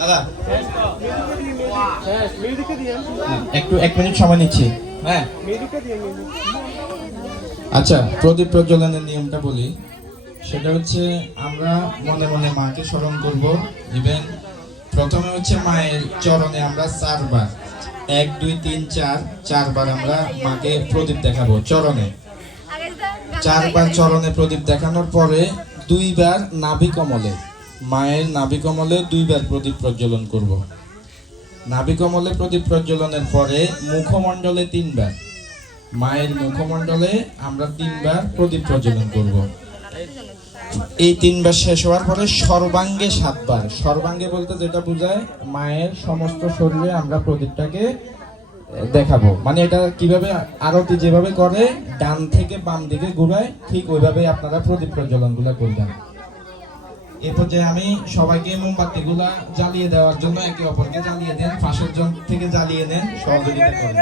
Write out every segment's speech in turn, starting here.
দাদা একটু 1 মিনিট সময় নিচ্ছি। হ্যাঁ, আচ্ছা, প্রদীপ প্রজ্বলনের নিয়মটা বলি। সেটা হচ্ছে আমরা মনে মনে মাকে স্মরণ করব। ইভেন প্রথমে হচ্ছে মায়ের চরণে আমরা 4 বার, 1 2 3 4 4 বার আমরা মাকে প্রদীপ দেখাবো চরণে। 4 বার চরণে প্রদীপ দেখানোর পরে 2 বার নাভি কমলে, মায়ের নাভি কমলে 2 বার প্রদীপ প্রজ্বলন করব। নাভি কমলে প্রদীপ প্রজ্বলনের পরে মুখমণ্ডলে 3 বার, মায়ের মুখমণ্ডলে আমরা 3 বার প্রদীপ প্রজ্বলন করব। এই 3 বার শেষ হওয়ার পরে সর্বাঙ্গে 7 বার। সর্বাঙ্গে বলতে যেটা বোঝায় মায়ের সমস্ত শরীরে আমরা প্রদীপটাকে দেখাবো। মানে এটা কিভাবে আরতি যেভাবে করে ডান থেকে বাম দিকে ঘুরায়, ঠিক ওইভাবে আপনারা প্রদীপ প্রজ্বলন গুলা করবেন। এরপর যে আমি সবাইকে মোমবাতি গুলা জ্বালিয়ে দেওয়ার জন্য একে অপরকে জ্বালিয়ে দেন, পাশের জন থেকে জ্বালিয়ে নেন, সহযোগিতা করেন।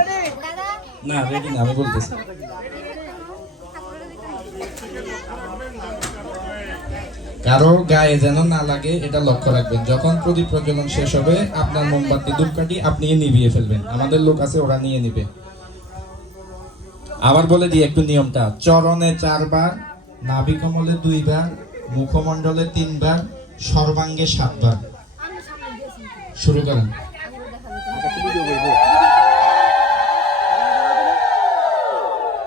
না রেডি না, আমি বলতেছি। কারো গায়ে যেন না লাগে এটা লক্ষ্য রাখবেন। যখন প্রদীপ প্রজ্বলন শেষ হবে আপনার মোমবাতি ধূপকাঠি আপনি নিভিয়ে ফেলবেন, আমাদের লোক আছে ওরা নিয়ে নিবে। আবার বলে দিই একটু নিয়মটা। চরণে 4 বার, নাভি কমলে 2 বার, মুখমণ্ডলে 3 বার, সর্বাঙ্গে 7 বার। শুরু করেন।